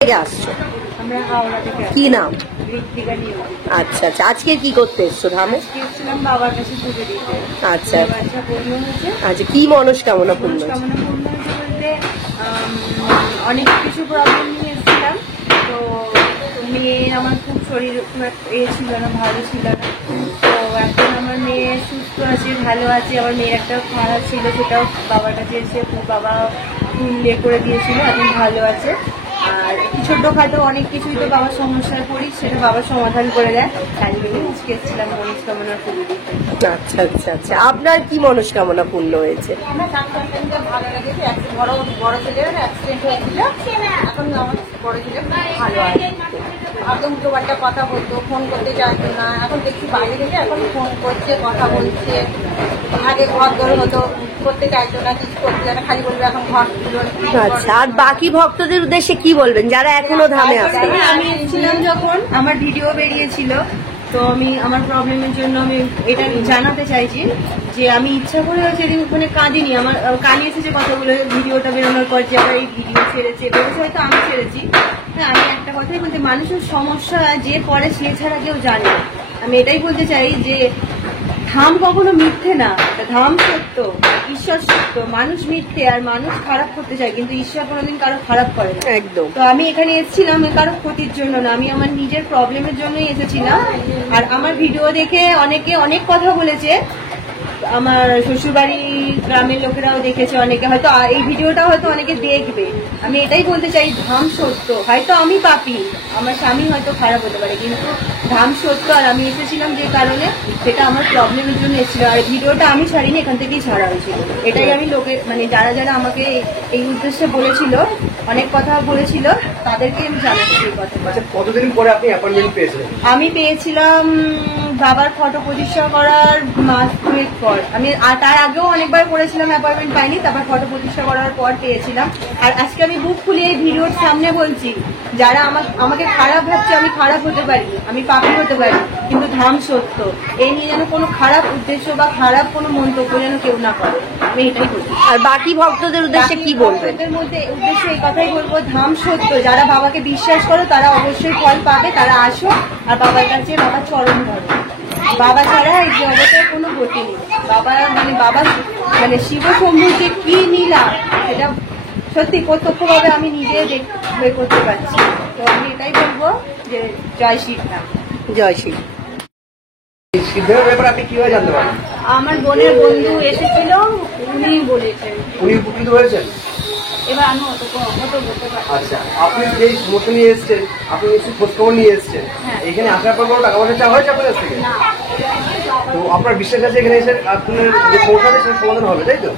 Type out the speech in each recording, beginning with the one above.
আসছো? কি নাম? আচ্ছা আচ্ছা, আজকে কি করতে এসছো ধামে? বাবার কাছে পুজো দিতে। আচ্ছা আচ্ছা, কি মনস্কামনা পূর্ণ হয়েছে? বলতে অনেক কিছু প্রবলেম নিয়ে এসেছিলাম। তো মেয়ে আমার খুব শরীর ছিল না, ভালো ছিল না। তো এখন আমার মেয়ে সুস্থ আছে, ভালো আছে। আমার মেয়ের একটা খারাপ ছিল, সেটাও বাবার কাছে এসে বাবা ফুল করে দিয়েছিল, এখন ভালো আছে। আর ছোটখাটো অনেক কিছুই তো বাবার সমস্যায় পড়ি, সেটা বাবার সমাধান করে দেয়। তাই জন্য আজকে এসেছিলাম মনস্কামনা পুজো দিতে। আচ্ছা আচ্ছা আচ্ছা, আপনার কি মনস্কামনা পূর্ণ হয়েছে? আমার ডাক্তারটা ভালো লেগেছে। বড় ছেলের অ্যাক্সিডেন্ট হয়েছিল, এখন আমার বড় ছেলে ভালো আছে। একদম দুবারটা কথা বলতো, ফোন করতে চাইতো না। এখন দেখছি বাইরে গেলে এখন ফোন করছে, কথা বলছে। আগে ঘর ধরে হতো, করতে চাইতো না, কিছু করতে চায় না, খালি বলবে এখন ঘর তুলো। আচ্ছা, আর বাকি ভক্তদের উদ্দেশ্যে কি বলবেন যারা এখনো ধামে আসেন? আমি ছিলাম যখন আমার ভিডিও বেরিয়েছিল, তো আমি আমার প্রবলেমের জন্য আমি এটা জানাতে চাইছি যে আমি ইচ্ছা করে সেদিন ওখানে কাঁদিনি। আমার কানে এসেছে কথাগুলো ভিডিওটা বেরোনোর পর, যে আমরা এই ভিডিও ছেড়েছে, বেরোছে হয়তো আমি ছেড়েছি। হ্যাঁ, আমি একটা কথাই বলতে, মানুষের সমস্যা যে পড়ে সে ছাড়া কেউ জানে। আমি এটাই বলতে চাই যে ধাম কখনো মিথ্যে না, ধাম সত্য, ঈশ্বর সত্য। মানুষ মিথ্যে আর মানুষ খারাপ করতে চায়, কিন্তু ঈশ্বর কোনোদিন কারো খারাপ করে না। একদম। তো আমি এখানে এসেছিলাম কারো ক্ষতির জন্য না, আমি আমার নিজের প্রবলেমের জন্যই এসেছিলাম। আর আমার ভিডিও দেখে অনেকে অনেক কথা বলেছে, আমার শ্বশুরবাড়ি গ্রামের লোকেরাও দেখেছে, অনেকে হয়তো এই ভিডিওটা হয়তো অনেকে দেখবে। আমি এটাই বলতে চাই, ধাম সত্য। হয়তো আমি পাপী, আমার স্বামী হয়তো খারাপ হতে পারে, কিন্তু ধাম সত্য। আর আমি এসেছিলাম যে কারণে, সেটা আমার প্রবলেমের জন্য এসেছিল। আর ভিডিওটা আমি ছাড়িনি, এখান থেকেই ছাড়া হয়েছিল। এটাই আমি লোকে মানে যারা যারা আমাকে এই উদ্দেশ্যে বলেছিল, অনেক কথা বলেছিল, তাদেরকে আমি জানাচ্ছি এই কথা। কতদিন পরে আপনি অ্যাপয়েন্টমেন্ট পেয়েছিলেন? আমি পেয়েছিলাম বাবার ফটো প্রতিষ্ঠা করার মাস 2 পর। আমি তার আগেও অনেকবার করেছিলাম, অ্যাপয়েন্টমেন্ট পাইনি, তারপর ফটো প্রতিষ্ঠা করার পর পেয়েছিলাম। আর আজকে আমি বুক খুলিয়ে এই ভিডিওর সামনে বলছি, যারা আমাকে খারাপ ভাবছে, আমি খারাপ হতে পারি, আমি পাপী হতে পারি, কিন্তু ধাম সত্য। এই নিয়ে যেন কোনো খারাপ উদ্দেশ্য বা খারাপ কোনো মন্তব্য যেন কেউ না করে, আমি এটাই বলছি। আর বাকি ভক্তদের উদ্দেশ্যে কি বলবেন? উদ্দেশ্যে এই কথাই বলবো, ধাম সত্য। যারা বাবাকে বিশ্বাস করো তারা অবশ্যই ফল পাবে। তারা আসো আর বাবার কাছে বাবার চরণ ধরো। বাবা ছাড়া এই জগতের কোনো গতি নেই। বাবা মানে শিব শম্ভুর যে কি নীলা, সেটা সত্যি প্রত্যক্ষভাবে আমি নিজে বের করতে পারছি। তো আমি এটাই বলবো যে জয় শিবরাম। জয় শিব। সিদ্ধান্তের ব্যাপারে আপনি কিভাবে জানতে পারেন? আমার বোনের বন্ধু এসেছিল, উনি বলেছেন। উনি উপকৃত হয়েছেন? এবার আমি অত বলতে পারি। আচ্ছা, আপনি যে সমস্যা নিয়ে এসছেন, আপনি নিশ্চয়ই খোঁজখবর নিয়ে এসছেন। এখানে আসার পর কোনো টাকা পয়সা চাওয়া হয়েছে আপনার কাছ থেকে? তো আপনার বিশ্বাস আছে এখানে এসে আপনার যে সমস্যা আছে সেটা সমাধান হবে, তাই তো?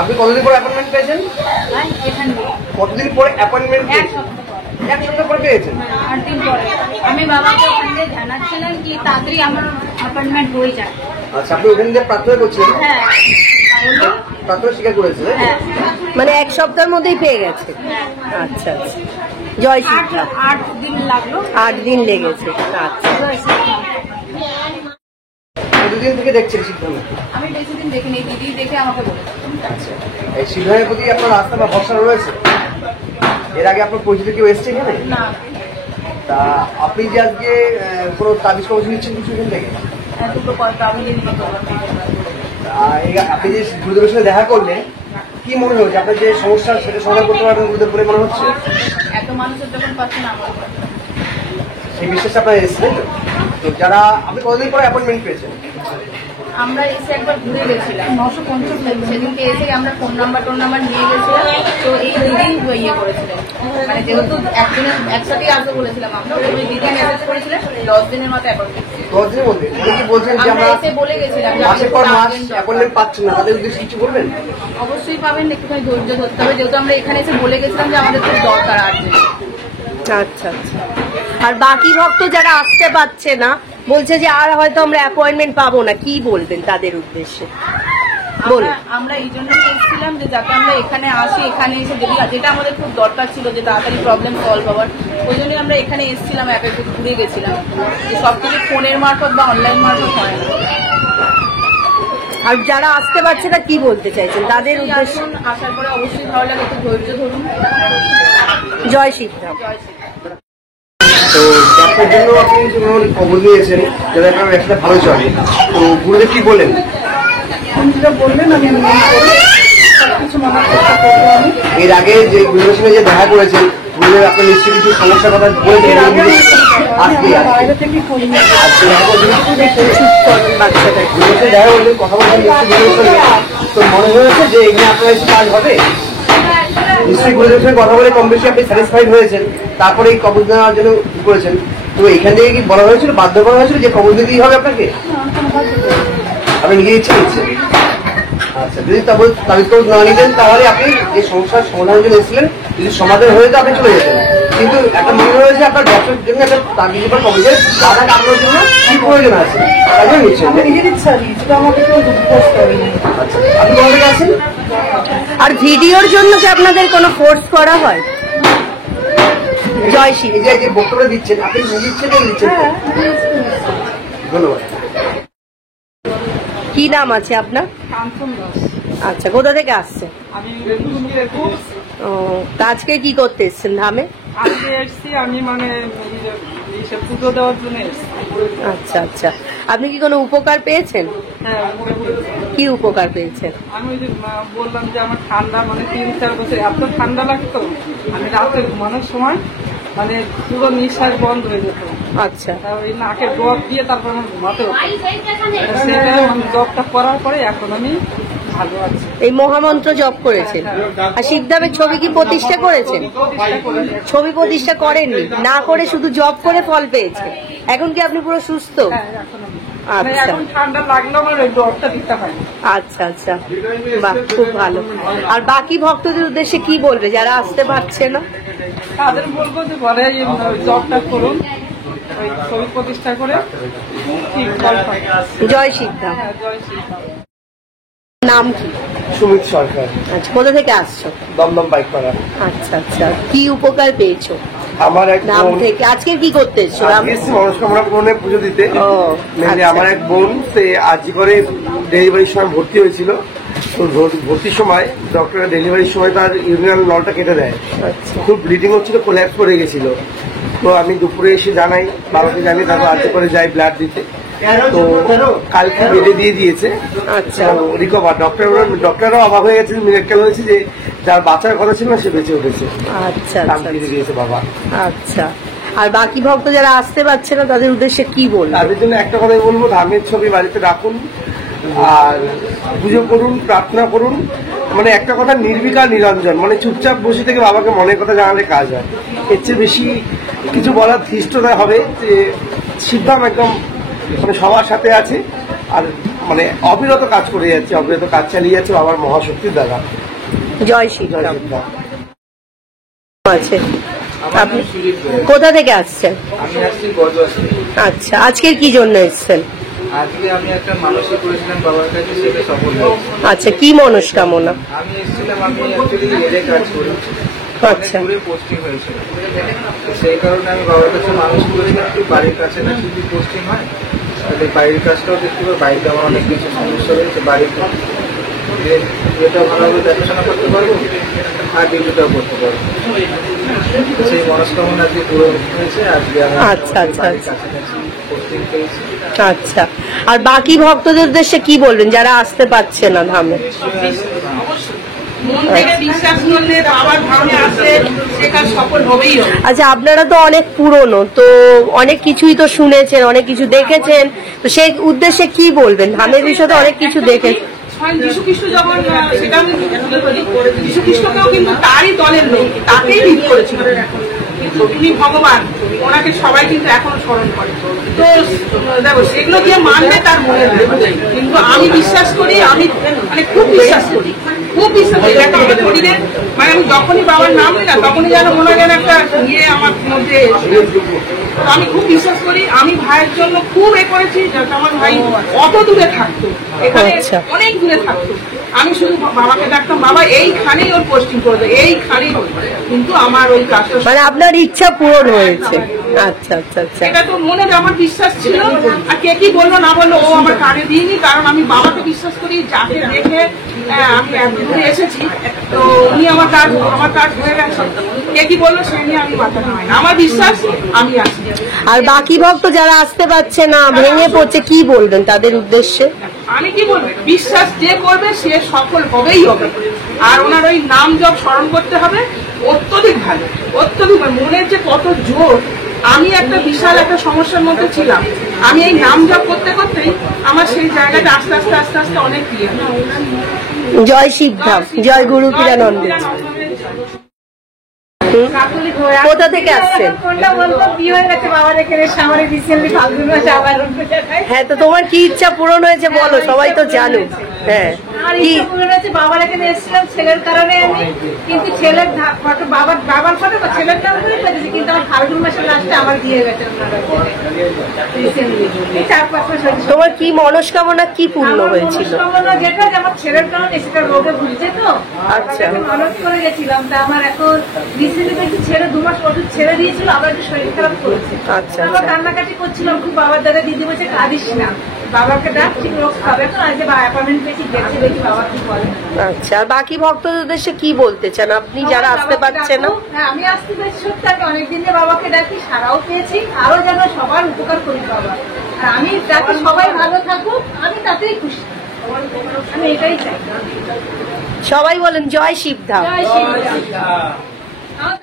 আপনি কতদিন পরে অ্যাপয়েন্টমেন্ট পেয়েছেন? কতদিন পরে অ্যাপয়েন্টমেন্ট পেয়েছেন? 1 সপ্তাহ পরে পেয়েছেন? 8 দিন পরে। আমি বাবাকে ওখানে জানাচ্ছিলাম কি তাড়াতাড়ি আমার অ্যাপয়েন্টমেন্ট হয়ে যায়। আচ্ছা, আপনি ওখানে যে প্রার্থনা করছিলেন? হ্যাঁ, প্রার্থনা স্বীকার করেছে? মানে 1 সপ্তাহের মধ্যেই পেয়ে গেছে? আচ্ছা আচ্ছা, জয় শিব। 8 দিন লাগলো। 8 দিন লেগেছে। আচ্ছা, কতদিন থেকে দেখছেন সিদ্ধান্ত? আমি বেশি দিন দেখিনি, দিদি দেখে আমাকে বলেছে। আচ্ছা, এই সিদ্ধান্তের প্রতি আপনার আস্থা বা ভরসা রয়েছে? এর আগে আপনার পরিচিত কেউ এসছে এখানে? না। তা আপনি যে আজকে কোনো তাবিজ কবজ নিচ্ছেন কিছু এখান থেকে? আপনি যে গুরুদেবের সাথে দেখা করলেন, কি মনে হচ্ছে? আপনার যে সমস্যা সেটা সমাধান করতে পারবেন গুরুদেব বলে মনে হচ্ছে? এত মানুষের যখন পাচ্ছে না, সেই বিশ্বাসটা আপনার এসছে। তো যারা আপনি কতদিন পরে অ্যাপয়েন্টমেন্ট পেয়েছেন? আমরা এসে একবার ঘুরে গেছিলাম 950, সেদিনকে এসে আমরা ফোন নাম্বার নিয়ে গেছিলাম। তো এই দিদিই ইয়ে করেছিলেন, মানে যেহেতু একদিনের একসাথেই আসবো বলেছিলাম আমরা, ওই দিদি মেসেজ করেছিলেন 10 দিনের মতো অ্যাপয়েন্টমেন্ট। 10 দিনের মধ্যে? কি বলছেন যে আমরা এসে বলে গেছিলাম মাসের পর মাস অ্যাপয়েন্টমেন্ট পাচ্ছেন না, তাদের উদ্দেশ্যে কিছু বলবেন? অবশ্যই পাবেন, একটুখানি ধৈর্য ধরতে হবে, যেহেতু আমরা এখানে এসে বলে গেছিলাম যে আমাদের খুব দরকার আছে। আচ্ছা আচ্ছা। আর বাকি ভক্ত যারা আসতে পারছে না, বলছে যে আর হয়তো আমরা অ্যাপয়েন্টমেন্ট পাবো না, কি বলবেন তাদের উদ্দেশ্যে? আমরা এই জন্য এসেছিলাম যে যাতে আমরা এখানে আসি, এখানে এসে যেটা আমাদের খুব দরকার ছিল, যে তাড়াতাড়ি প্রবলেম সলভ হওয়ার, ওই জন্যই আমরা এখানে এসেছিলাম, অ্যাপে ঘুরে গেছিলাম। যে সব কিছু ফোনের মারফত বা অনলাইন মারফত হয় না। আর যারা আসতে পারছে না কি বলতে চাইছেন তাদের উদ্দেশ্যে? আসার পরে অবশ্যই ভালো লাগে, একটু ধৈর্য ধরুন। জয় শ্রীরাম। তো ব্যবসার জন্য আপনি যেমন খবর নিয়েছেন যাতে আপনার ব্যবসাটা ভালো চলে, তো গুরুদেব কি বললেন? যেটা বললেন আমি সবকিছু মানার চেষ্টা করবো। আমি এর আগে যে গুরুদেবের সঙ্গে যে দেখা করেছেন, গুরুদেব আপনার নিশ্চয়ই কিছু সমস্যার কথা বলেছেন। আজকে বাইরে থেকে করি আজকে দেখা করছেন বাচ্চাটা গুরুদেবের সাথে দেখা করলেন, কথা বলছেন নিশ্চয়ই গুরুদেবের সঙ্গে, তো মনে হয়েছে যে এখানে আপনার এসে কাজ হবে। নিশ্চয়ই গুরুদেবের সঙ্গে কথা বলে কম বেশি আপনি স্যাটিসফাইড হয়েছেন, তারপরে এই কবজ নেওয়ার জন্য করেছেন। তো এখান থেকে কি বলা হয়েছিল, বাধ্য করা হয়েছিল যে কবজ দিতেই হবে আপনাকে? আপনি নিজের ইচ্ছা নিচ্ছেন? আচ্ছা, যদি তাবিজ কবজ না নিতেন তাহলে আপনি এই সমস্যার সমাধানের জন্য এসেছিলেন, যদি সমাধান হয়ে তো আপনি চলে যেতেন। কিন্তু একটা মনে হয়েছে আপনার ব্যবসার জন্য একটা তাবিজ বা কবজের বাধা কাটানোর জন্য কি প্রয়োজন আছে, তাই জন্য নিচ্ছেন। আমি নিজের ইচ্ছা দিয়েছি, আমাকে কেউ ফোর্স করেনি। আচ্ছা, আপনি কোথা থেকে আছেন? আর ভিডিওর জন্য কি আপনাদের কোনো ফোর্স করা হয়? জয় শ্রী। এই যে বক্তব্য দিচ্ছেন আপনি নিজের ইচ্ছে দিয়ে দিচ্ছেন। ধন্যবাদ। কি নাম আছে আপনার? কাঞ্চন দাস। আচ্ছা, কোথা থেকে আসছে? আমি ও, তা আজকে কি করতে এসছেন ধামে? আজকে এসছি, আমি মানে পুজো দেওয়ার জন্য এসছি। আচ্ছা আচ্ছা, আপনি কি কোনো উপকার পেয়েছেন? হ্যাঁ, কি উপকার পেয়েছেন? আমি ওই যে বললাম যে আমার ঠান্ডা মানে 3-4 বছর এত ঠান্ডা লাগতো, আমি রাতে ঘুমানোর সময় মানে পুরো নিঃশ্বাস বন্ধ হয়ে যেত। আচ্ছা ওই নাকে ড্রপ দিয়ে তারপর আমার ঘুমাতে হতো। সেটা মানে জবটা করার পরে এখন আমি ভালো আছি। এই মহামন্ত্র জপ করেছেন? আর শিবধামের ছবি কি প্রতিষ্ঠা করেছেন? ছবি প্রতিষ্ঠা করেননি, না করে শুধু জপ করে ফল পেয়েছে। এখন কি আপনি পুরো সুস্থ? হ্যাঁ, এখন আমি মানে আচ্ছা এখন ঠান্ডা লাগলেও আমার ওই ড্রপটা দিতে হয়। আচ্ছা আচ্ছা, বাহ, খুব ভালো। আর বাকি ভক্তদের উদ্দেশ্যে কি বলবে যারা আসতে পারছে না? তাদের বলবো যে ঘরে জবটা করুন, ওই ছবি প্রতিষ্ঠা করে ঠিক ফল পায়। জয় সিদ্ধা। হ্যাঁ, জয় শ্রীরাম। নাম কি? সুমিত সরকার, আচ্ছা, কোথা থেকে আসছো? দমদম বাইক করা। আচ্ছা আচ্ছা, কি উপকার পেয়েছো আমার এক নাম বোন থেকে? আজকে কি করতে এসছো? এসেছি মনস্কামনা পূরণে পুজো দিতে। ও, মেনলি আচ্ছা। আমার এক বোন সে আজি করে ডেলিভারির সময় ভর্তি হয়েছিল। তো ভর্তির সময় ডক্টরের ডেলিভারির সময় তার ইউরিনাল নলটা কেটে দেয়, আচ্ছা খুব ব্লিডিং হচ্ছিল, কোল্যাপস করে গেছিল। তো আমি দুপুরে এসে জানাই, বাবাকে জানি, তারপর আজি করে যাই ব্লাড দিতে। তো কালকে বেডে দিয়ে দিয়েছে। আচ্ছা রিকভার। ডক্টররাও অবাক হয়ে গেছে, মিরাক্কেল হয়েছে যে যার বাঁচার কথা ছিল না সে বেঁচে উঠেছে। আচ্ছা নাম আচ্ছা দিয়ে দিয়েছে বাবা। আচ্ছা। আর বাকি ভক্ত যারা আসতে পারছে না তাদের উদ্দেশ্যে কি বলবো? তাদের জন্য একটা কথাই বলবো, ধামের ছবি বাড়িতে রাখুন আর পুজো করুন, প্রার্থনা করুন। মানে একটা কথা, নির্বিকার নিরঞ্জন, মানে চুপচাপ বসে থেকে বাবাকে মনের কথা জানালে কাজ হয়। এর চেয়ে বেশি কিছু বলার ধৃষ্টতা হবে যে শিবধাম একদম মানে সবার সাথে আছে আর মানে অবিরত কাজ করে যাচ্ছে, অবিরত কাজ চালিয়ে যাচ্ছে বাবার মহাশক্তির দ্বারা। জয় শ্রীরাম। আছে, আপনি কোথা থেকে আসছেন? আমি আসছি বজবাস থেকে। আচ্ছা, আজকের কি জন্য এসছেন? আজকে আমি একটা মানসিক করেছিলাম বাবার কাছে, সেটা সফল হয়েছে। আচ্ছা, কি মনস্কামনা? আমি এসেছিলাম, আমি অ্যাকচুয়ালি রেলে কাজ করি, আচ্ছা। অনেক দূরে পোস্টিং হয়েছিল। তো সেই কারণে আমি বাবার কাছে মানুষ করেছিলাম একটু বাড়ির কাছে না যদি পোস্টিং হয় তাহলে বাড়ির কাজটাও দেখতে পাবো। বাড়িতে আমার অনেক কিছু সমস্যা রয়েছে, বাড়িতে এটাও ভালোভাবে দেখাশোনা করতে পারবো আর ডিউটিটাও করতে পারবো। সেই মনস্কামনা আজকে পুরো হয়েছে। আজকে আমি আচ্ছা, আচ্ছা, বাড়ির আচ্ছা। কাছাকাছি পোস্টিং পেয়েছি। আচ্ছা, আর বাকি ভক্তদের উদ্দেশ্যে কি বলবেন যারা আসতে পারছে না ধামে? মন থেকে বিশ্বাস করলে বাবার ধামে আসে, সে কাজ সফল হবেই হবে। আচ্ছা, আপনারা তো অনেক পুরনো, তো অনেক কিছুই তো শুনেছেন, অনেক কিছু দেখেছেন, তো সেই উদ্দেশ্যে কি বলবেন? ধামের বিষয়ে তো অনেক কিছু দেখেছেন। স্বয়ং যীশু খ্রিস্ট যখন সেটা আমি বলি, যীশু খ্রিস্টকেও কিন্তু তারই দলের লোক, তাকেই লিড করেছিল। কিন্তু তিনি ভগবান, ওনাকে সবাই কিন্তু এখনো স্মরণ করে। তো দেখো, সেগুলো দিয়ে মানবে তার মনে হয়। কিন্তু আমি বিশ্বাস করি, আমি মানে খুব বিশ্বাস করি, খুব বিশ্বাস করি। দেখো আমার শরীরে মানে আমি যখনই বাবার নাম নিই না, তখনই যেন মনে হয় যেন একটা ইয়ে আমার মধ্যে এসে। তো আমি খুব বিশ্বাস করি। আমি ভাইয়ের জন্য খুব করেছি, যাতে আমার ভাই অত দূরে থাকতো, এখানে আচ্ছা। অনেক দূরে থাকতো। আমি শুধু বাবাকে ডাকতাম, বাবা এইখানেই ওর পোস্টিং করে দেয়, এইখানেই হবে। কিন্তু আমার ওই কাজটা মানে আপনার ইচ্ছা পূরণ হয়েছে। আচ্ছা আচ্ছা আচ্ছা, এটা তো মনে আমার বিশ্বাস ছিল। আর কে কি বললো না বললো ও আমার কানে দিইনি, কারণ আমি বাবাকে বিশ্বাস করি। যাকে দেখে আমি এত দূরে এসেছি, তো উনি আমার কাজ হয়ে গেছে। কে কি বললো সে নিয়ে আমি মাথা ঘামাই না। আমার বিশ্বাস আমি আছি। আর বাকি ভক্ত যারা আসতে পারছে না, ভেঙে পড়ছে, কি বলবেন তাদের উদ্দেশ্যে? আমি কি বলবো, বিশ্বাস যে করবে সে সফল হবেই হবে। আর ওনার ওই নাম জপ স্মরণ করতে হবে, অত্যধিক ভালো, অত্যধিক ভালো। মনের যে কত জোর, আমি একটা বিশাল একটা সমস্যার মধ্যে ছিলাম, আমি এই নাম জপ করতে করতেই আমার সেই জায়গাটা আস্তে আস্তে আস্তে আস্তে অনেক ক্লিয়ার। জয় শিবধাম, জয় গুরু কিরানন্দ। কোথা থেকে আসছেন? হ্যাঁ, তো তোমার কি ইচ্ছা পূরণ হয়েছে বলো, সবাই তো জানো। হ্যাঁ, কি বাবার এখানে এসেছিলাম ছেলের কারণে আমি, কিন্তু ছেলের ফটো বাবার ফটো ছেলের নাম করে পেয়েছি, কিন্তু আমার ফাল্গুন মাসের লাস্টে আমার দিয়ে গেছে। তোমার কি মনস্কামনা কি পূর্ণ হয়েছিল? যেটা আমার ছেলের কারণে সেটা রোগে ভুগছে তো, আচ্ছা। মানত করে গেছিলাম। তা আমার এখন রিসেন্টলি দেখছি ছেলে 2 মাস ওষুধ ছেড়ে দিয়েছিল, আবার একটু শরীর খারাপ করেছে। আচ্ছা, আবার কান্নাকাটি করছিলাম খুব, বাবার দাদা দিদি বলছে কাঁদিস না, বাবাকে ডাক, ঠিক রোগ খাবে তো। আজ অ্যাপয়েন্টমেন্ট পেয়েছি, দেখছি দেখি বাবা কি বলে। আচ্ছা, আর বাকি ভক্তদের উদ্দেশ্যে কি বলতে চান আপনি যারা আসতে পারছেন না? হ্যাঁ, আমি আসতে পেরেছি সত্যি। আমি অনেকদিন ধরে বাবাকে ডাকি, সারাও পেয়েছি। আরো যেন সবার উপকার করি বাবা, আর আমি যাতে সবাই ভালো থাকুক, আমি তাতেই খুশি। আমি এটাই চাই। সবাই বলেন জয় শিবধাম। জয় শ্রী রাম।